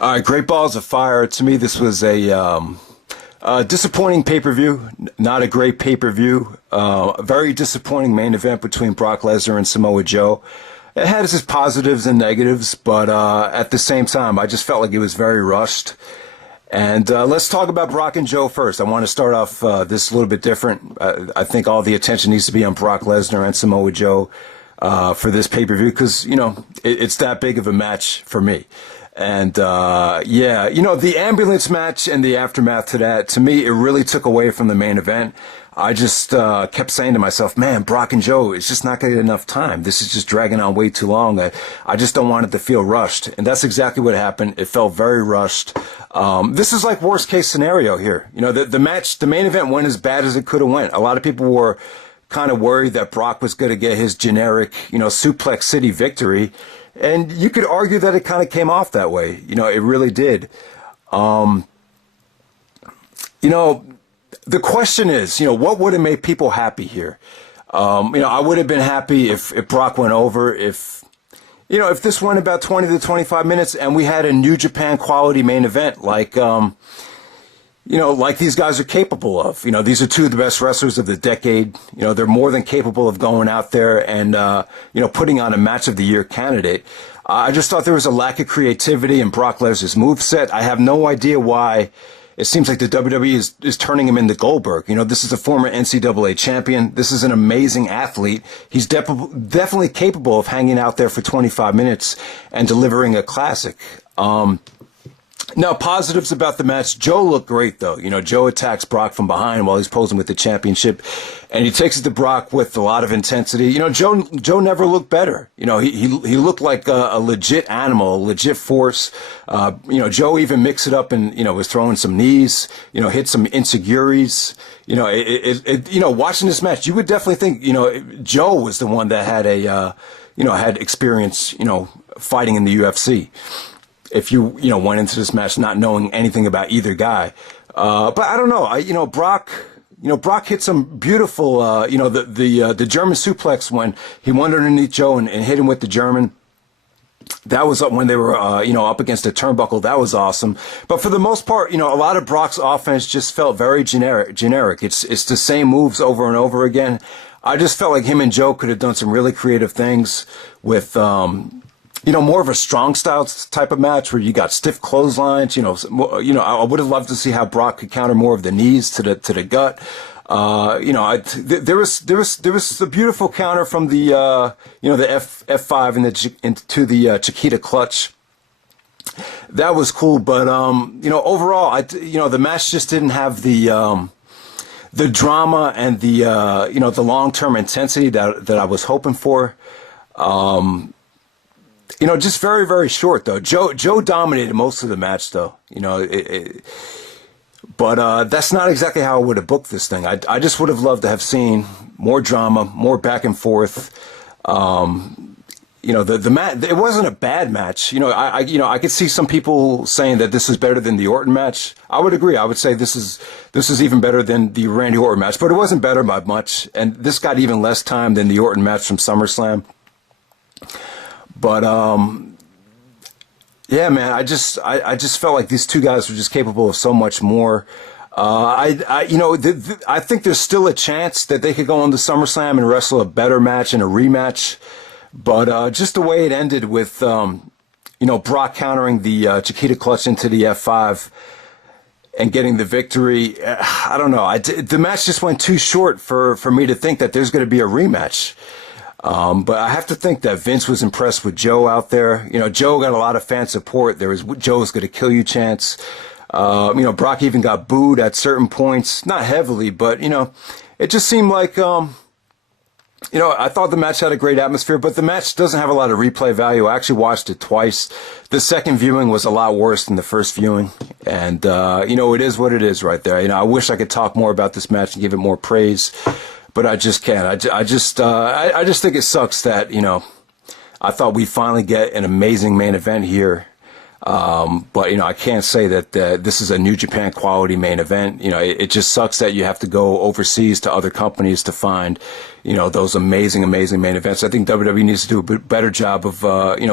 All right, Great Balls of Fire. To me, this was a disappointing pay-per-view. Not a great pay-per-view. Very disappointing main event between Brock Lesnar and Samoa Joe. It had its positives and negatives, but at the same time, I just felt like it was very rushed. And let's talk about Brock and Joe first. I want to start off this a little bit different. I think all the attention needs to be on Brock Lesnar and Samoa Joe for this pay-per-view because, it's that big of a match for me. And, the ambulance match and the aftermath to that, to me, it really took away from the main event. I just kept saying to myself, man, Brock and Joe, it's just not going to get enough time. This is just dragging on way too long. I just don't want it to feel rushed. And that's exactly what happened. It felt very rushed. This is like worst case scenario here. The main event went as bad as it could have went. A lot of people were kind of worried that Brock was going to get his generic, Suplex City victory. And you could argue that it kind of came off that way. It really did. The question is, what would have made people happy here? I would have been happy if Brock went over, if this went about 20 to 25 minutes and we had a New Japan quality main event like these guys are capable of. These are two of the best wrestlers of the decade. They're more than capable of going out there and, putting on a match of the year candidate. I just thought there was a lack of creativity in Brock Lesnar's moveset. I have no idea why it seems like the WWE is turning him into Goldberg. This is a former NCAA champion. This is an amazing athlete. He's definitely capable of hanging out there for 25 minutes and delivering a classic. Now, positives about the match. Joe looked great, though. Joe attacks Brock from behind while he's posing with the championship, and he takes it to Brock with a lot of intensity. Joe never looked better. He looked like a legit animal, a legit force. Joe even mixed it up and, was throwing some knees, hit some insecurities. Watching this match, you would definitely think, Joe was the one that had had experience, fighting in the UFC. If you went into this match not knowing anything about either guy, but I don't know. Brock hit some beautiful, the German suplex when he went underneath Joe and hit him with the German. That was when they were, up against the turnbuckle. That was awesome. But for the most part, a lot of Brock's offense just felt very generic. It's the same moves over and over again. I just felt like him and Joe could have done some really creative things with, more of a strong style type of match where you got stiff clotheslines. I would have loved to see how Brock could counter more of the knees to the gut. There was a beautiful counter from the the F5 into the Chiquita clutch. That was cool, but overall, the match just didn't have the drama and the long-term intensity that I was hoping for. Just very, very short, though. Joe dominated most of the match, though. But that's not exactly how I would have booked this thing. I just would have loved to have seen more drama, more back and forth. The match, it wasn't a bad match. I could see some people saying that this is better than the Orton match. I would agree. I would say this is even better than the Randy Orton match, but it wasn't better by much. And this got even less time than the Orton match from SummerSlam. But yeah, man, I just felt like these two guys were just capable of so much more. I think there's still a chance that they could go on to SummerSlam and wrestle a better match and a rematch. But just the way it ended with Brock countering the Chiquita clutch into the F5 and getting the victory, I don't know. The match just went too short for me to think that there's going to be a rematch. But I have to think that Vince was impressed with Joe out there. Joe got a lot of fan support. There was Joe's going to kill you chants. Brock even got booed at certain points, not heavily, but, it just seemed like, I thought the match had a great atmosphere, but the match doesn't have a lot of replay value. I actually watched it twice. The second viewing was a lot worse than the first viewing. And, it is what it is right there. I wish I could talk more about this match and give it more praise. But I just can't. I just think it sucks that, I thought we'd finally get an amazing main event here. But, I can't say that this is a New Japan quality main event. It just sucks that you have to go overseas to other companies to find, those amazing main events. I think WWE needs to do a better job of,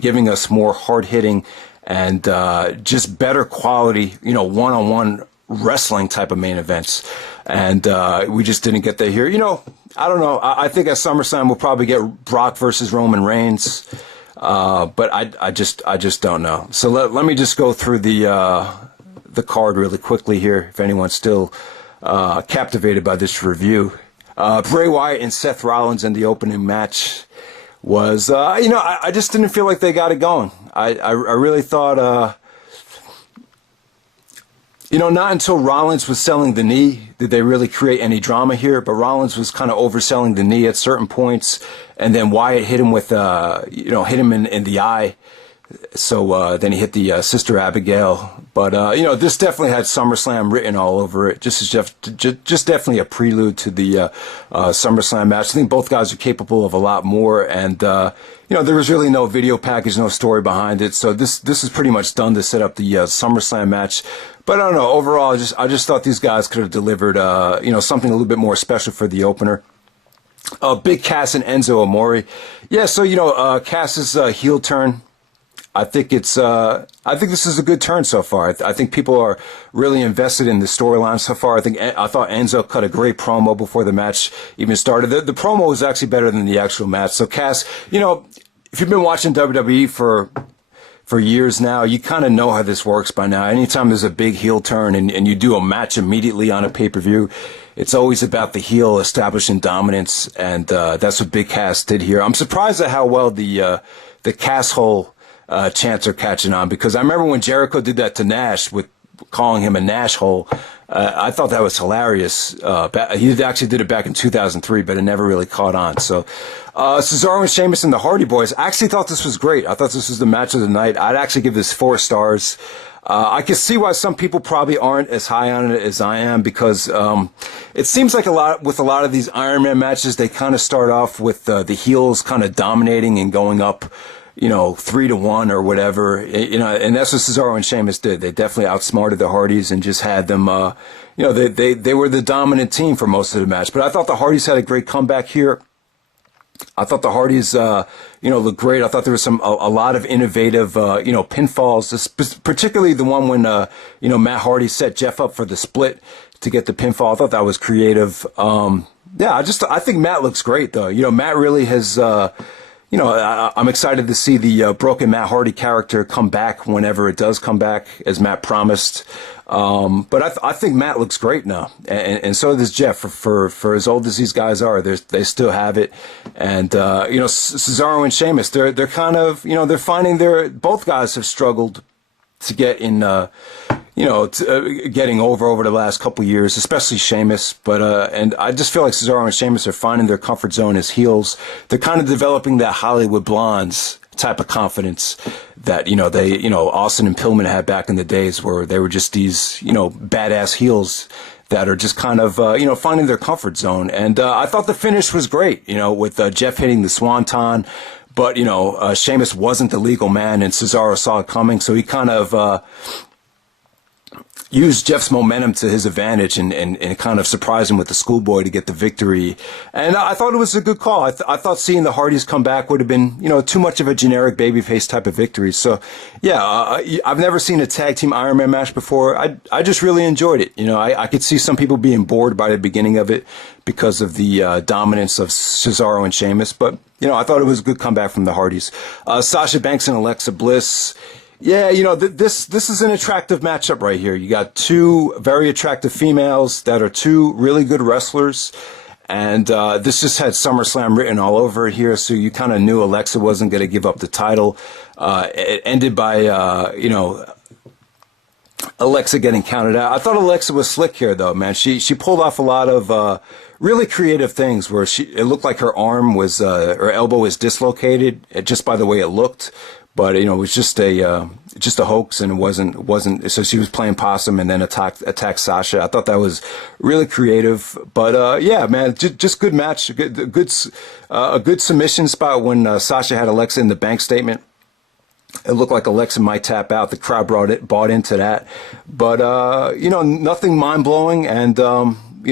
giving us more hard-hitting and just better quality, one-on-one wrestling type of main events. And we just didn't get that here. I don't know. I think at SummerSlam we'll probably get Brock versus Roman Reigns. But I just don't know. So let me just go through the card really quickly here, if anyone's still captivated by this review. Bray Wyatt and Seth Rollins in the opening match was, I just didn't feel like they got it going. I really thought, not until Rollins was selling the knee did they really create any drama here, but Rollins was kind of overselling the knee at certain points, and then Wyatt hit him with, hit him in the eye. So then he hit the Sister Abigail. But, this definitely had SummerSlam written all over it. Just definitely a prelude to the SummerSlam match. I think both guys are capable of a lot more. And, there was really no video package, no story behind it. So this is pretty much done to set up the SummerSlam match. But I don't know. Overall, I just thought these guys could have delivered, something a little bit more special for the opener. Big Cass and Enzo Amore. Yeah, so, Cass's heel turn. I think this is a good turn so far. I think people are really invested in the storyline so far. I thought Enzo cut a great promo before the match even started. The promo was actually better than the actual match. So Cass, if you've been watching WWE for years now, you kind of know how this works by now. Anytime there's a big heel turn and you do a match immediately on a pay-per-view, it's always about the heel establishing dominance, and that's what Big Cass did here. I'm surprised at how well the Cass hole chants are catching on, because I remember when Jericho did that to Nash with calling him a Nash hole. I thought that was hilarious. He actually did it back in 2003, but it never really caught on. So Cesaro and Sheamus and the Hardy Boys, I actually thought this was great. I thought this was the match of the night. I'd actually give this 4 stars. I can see why some people probably aren't as high on it as I am, because it seems like a lot of these Iron Man matches, they kind of start off with the heels kind of dominating and going up 3-1 or whatever, and that's what Cesaro and Sheamus did. They definitely outsmarted the Hardys and just had them, they were the dominant team for most of the match. But I thought the Hardys had a great comeback here. I thought the Hardys, looked great. I thought there was a lot of innovative, pinfalls, particularly the one when, Matt Hardy set Jeff up for the split to get the pinfall. I thought that was creative. I think Matt looks great though. Matt really has, I'm excited to see the broken Matt Hardy character come back whenever it does come back, as Matt promised. But I think Matt looks great now, and so does Jeff. For as old as these guys are, they still have it. And Cesaro and Sheamus, they're kind of they're finding both guys have struggled to get in. Getting over the last couple of years, especially Sheamus. But and I just feel like Cesaro and Sheamus are finding their comfort zone as heels. They're kind of developing that Hollywood Blondes type of confidence that Austin and Pillman had back in the days, where they were just these badass heels that are just kind of finding their comfort zone. And I thought the finish was great. With Jeff hitting the Swanton. But Sheamus wasn't the legal man, and Cesaro saw it coming, so he kind of used Jeff's momentum to his advantage and kind of surprised him with the schoolboy to get the victory. And I thought it was a good call. I thought seeing the Hardys come back would have been, too much of a generic babyface type of victory. So, yeah, I've never seen a tag team Iron Man match before. I just really enjoyed it. I could see some people being bored by the beginning of it because of the dominance of Cesaro and Sheamus. But, I thought it was a good comeback from the Hardys. Sasha Banks and Alexa Bliss. Yeah, this is an attractive matchup right here. You got 2 very attractive females that are 2 really good wrestlers, and this just had SummerSlam written all over it here, so you kind of knew Alexa wasn't going to give up the title. It ended by, Alexa getting counted out. I thought Alexa was slick here, though, man. She pulled off a lot of really creative things where it looked like her arm was, her elbow was dislocated just by the way it looked. But it was just a hoax, and it wasn't. So she was playing possum and then attacked Sasha. I thought that was really creative. But yeah, man, just good match, a good submission spot when Sasha had Alexa in the bank statement. It looked like Alexa might tap out. The crowd bought into that. But nothing mind blowing, and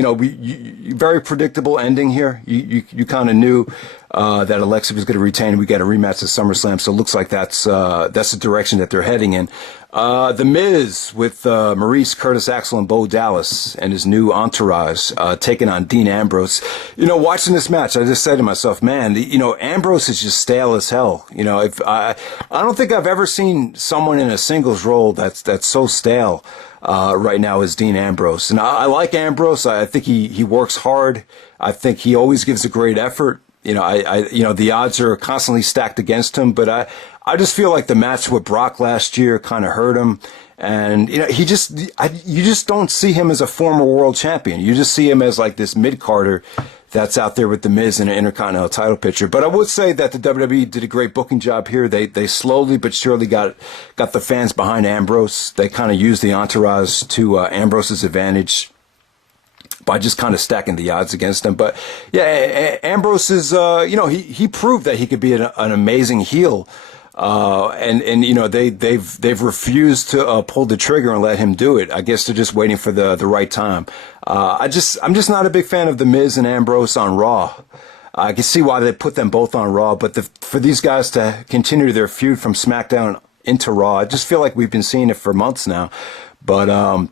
very predictable ending here. You kind of knew that Alexa was going to retain. We got a rematch at SummerSlam, so it looks like that's the direction that they're heading in. The Miz with Maurice, Curtis Axel, and Bo Dallas and his new entourage taking on Dean Ambrose. Watching this match, I just said to myself, man, Ambrose is just stale as hell. If I don't think I've ever seen someone in a singles role that's so stale right now as Dean Ambrose. And I like Ambrose. I think he works hard. I think he always gives a great effort. The odds are constantly stacked against him, but I just feel like the match with Brock last year kind of hurt him. And, you just don't see him as a former world champion. You just see him as like this mid-carder that's out there with the Miz in an Intercontinental title picture. But I would say that the WWE did a great booking job here. They slowly but surely got the fans behind Ambrose. They kind of used the entourage to Ambrose's advantage by just kind of stacking the odds against them. But yeah, Ambrose is, he proved that he could be an amazing heel. They've refused to pull the trigger and let him do it. I guess they're just waiting for the right time. I'm just not a big fan of the Miz and Ambrose on Raw. I can see why they put them both on Raw, but for these guys to continue their feud from SmackDown into Raw, I just feel like we've been seeing it for months now. But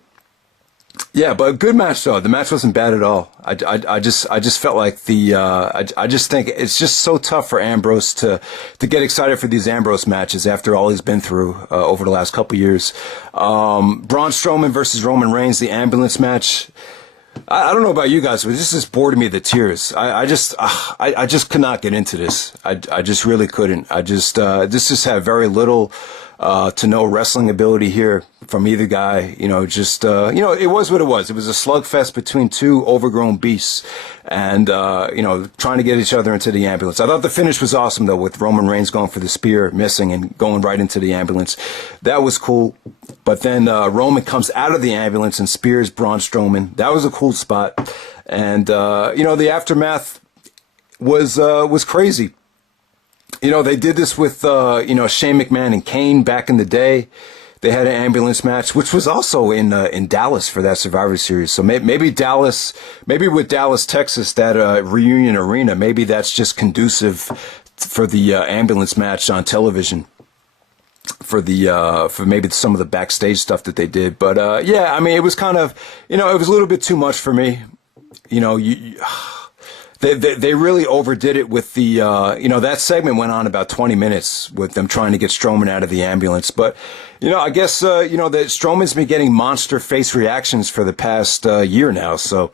yeah, but a good match though. The match wasn't bad at all. I just felt like I just think it's just so tough for Ambrose to get excited for these Ambrose matches after all he's been through over the last couple years. Braun Strowman versus Roman Reigns, the ambulance match. I don't know about you guys, but this just bored me to tears. I just could not get into this. I just really couldn't. This just had very little to no wrestling ability here from either guy. It was what it was. It was a slugfest between two overgrown beasts and, trying to get each other into the ambulance. I thought the finish was awesome, though, with Roman Reigns going for the spear, missing, and going right into the ambulance. That was cool. But then Roman comes out of the ambulance and spears Braun Strowman. That was a cool spot. And, the aftermath was crazy. They did this with, Shane McMahon and Kane back in the day. They had an ambulance match, which was also in Dallas for that Survivor Series. So maybe with Dallas, Texas, that reunion arena, maybe that's just conducive for the ambulance match on television. For maybe some of the backstage stuff that they did. But, it was kind of, it was a little bit too much for me. They really overdid it with the, that segment went on about 20 minutes with them trying to get Strowman out of the ambulance. But, I guess, that Strowman's been getting monster face reactions for the past year now. So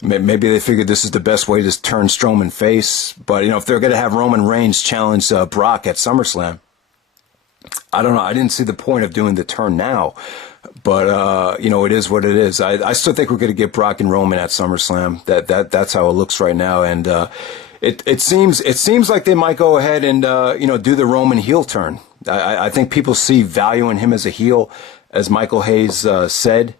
maybe they figured this is the best way to turn Strowman face. But, if they're going to have Roman Reigns challenge Brock at SummerSlam, I don't know. I didn't see the point of doing the turn now. But, it is what it is. I still think we're going to get Brock and Roman at SummerSlam. That's how it looks right now. And, it seems like they might go ahead and, do the Roman heel turn. I think people see value in him as a heel, as Michael Hayes, said.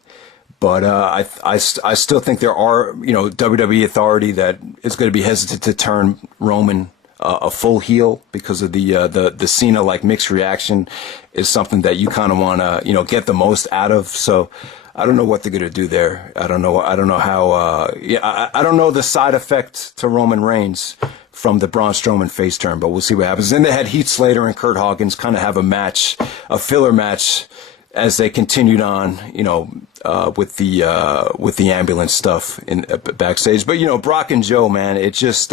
But, I still think there are, WWE authority that is going to be hesitant to turn Roman a full heel because of the Cena-like mixed reaction is something that you kind of want to, get the most out of. So I don't know what they're going to do there. I don't know how, I don't know the side effect to Roman Reigns from the Braun Strowman face turn, but we'll see what happens. Then they had Heath Slater and Kurt Hawkins kind of have a filler match as they continued on, with the ambulance stuff in backstage. But, Brock and Joe, man, it's just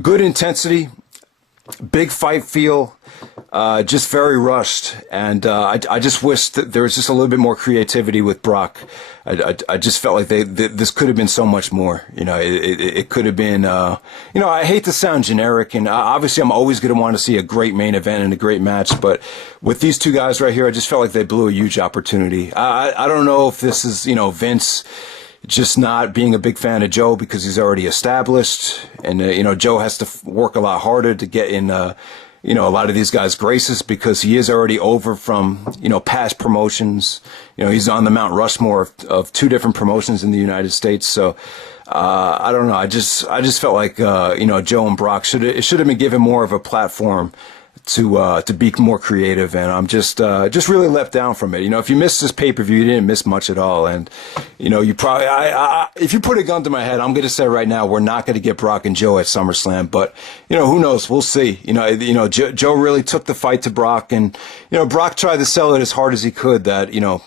good intensity, big fight feel, just very rushed. And I just wish that there was just a little bit more creativity with Brock. I just felt like this could have been so much more. It could have been, I hate to sound generic, and obviously I'm always going to want to see a great main event and a great match, but with these two guys right here, I just felt like they blew a huge opportunity. I don't know if this is, Vince just not being a big fan of Joe because he's already established, and, Joe has to work a lot harder to get in, a lot of these guys' graces because he is already over from, past promotions. He's on the Mount Rushmore of two different promotions in the United States. So, I don't know. I just felt like, Joe and Brock should have been given more of a platform to be more creative, and I'm just really let down from it. You know, if you missed this pay-per-view, you didn't miss much at all. And you know, you probably if you put a gun to my head, I'm going to say right now we're not going to get Brock and Joe at SummerSlam. But you know, who knows? We'll see. You know, Joe really took the fight to Brock, and you know, Brock tried to sell it as hard as he could that you know,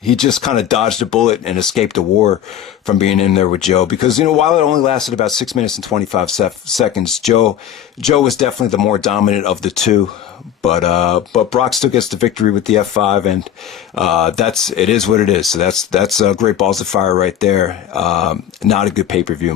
he just kind of dodged a bullet and escaped a war from being in there with Joe. Because, you know, while it only lasted about 6 minutes and 25 seconds, Joe was definitely the more dominant of the two. But Brock still gets the victory with the F5, and it is what it is. So that's great balls of fire right there. Not a good pay-per-view.